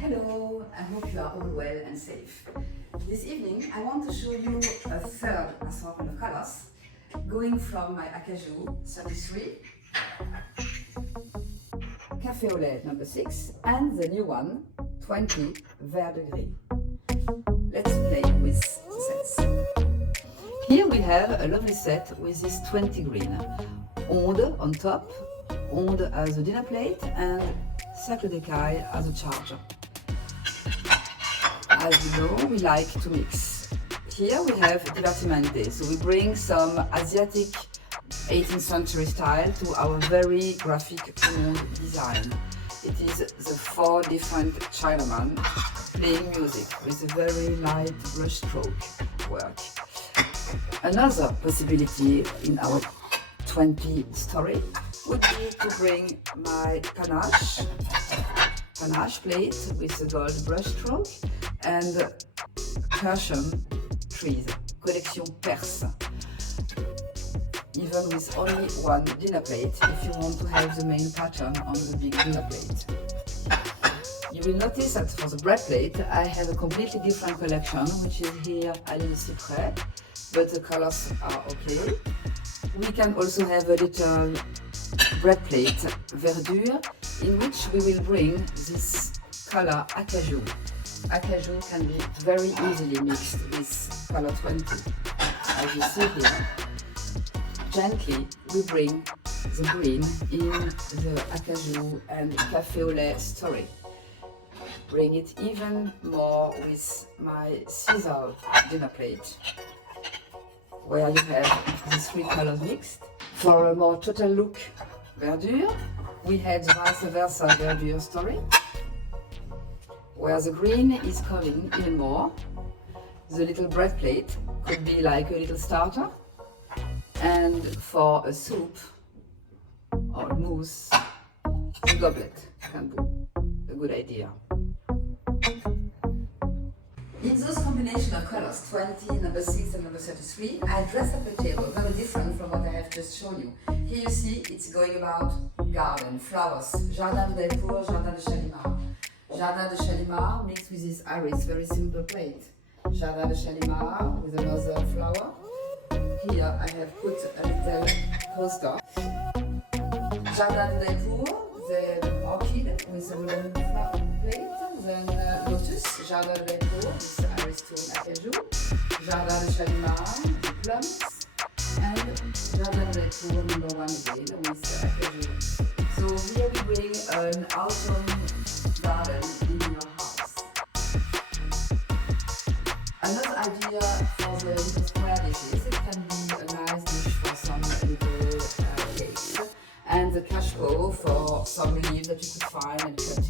Hello, I hope you are all well and safe. This evening I want to show you a third assortment of colors, going from my Acajou 33, Cafe au Lait number 6, and the new one, 20, Vert de Gris. Let's play with the sets. Here we have a lovely set with this 20 green. Onde on top, Onde as a dinner plate, and Cercle d'Écaille as a charger. As you know, we like to mix. Here we have divertimento, so we bring some Asiatic 18th century style to our very graphic Tournon design. It is the 4 different Chinamen playing music with a very light brush stroke work. Another possibility in our 20 story would be to bring my panache plate with a gold brush stroke and Persian trees, collection Perse. Even with only one dinner plate, if you want to have the main pattern on the big dinner plate. You will notice that for the bread plate, I have a completely different collection, which is here à l'île cyprès, but the colors are okay. We can also have a little bread plate verdure, in which we will bring this color Acajou. Acajou can be very easily mixed with color 20. As you see here, gently we bring the green in the Acajou and Cafe au Lait story. Bring it even more with my scissor dinner plate, where you have these 3 colors mixed. For a more total look verdure, we had vice versa verdure story, where the green is coming even more. The little bread plate could be like a little starter, and for a soup or a mousse, the goblet can be a good idea. In those combination of colors, 20, number 6 and number 33, I dressed up a table very different from what I have just shown you. Here you see it's going about garden, flowers, Jardin de Delcourt, Jardin de Chalimard. Jardin de Chalimard mixed with this iris, very simple plate. Jardin de Chalimard with another flower. Here I have put a little poster. Jardin de Delcourt, the orchid with a wooden flower plate. Then lotus, Jardin de Delcourt with iris stone Acajou. Jardin de Chalimard, the plums. And Jardin de Delcourt number 1 again with Acajou. So here we bring an autumn garden in your house. Another idea for the little square dishes, it can be a nice dish for some little cakes. And the cashpo for some leaves that you could find and cut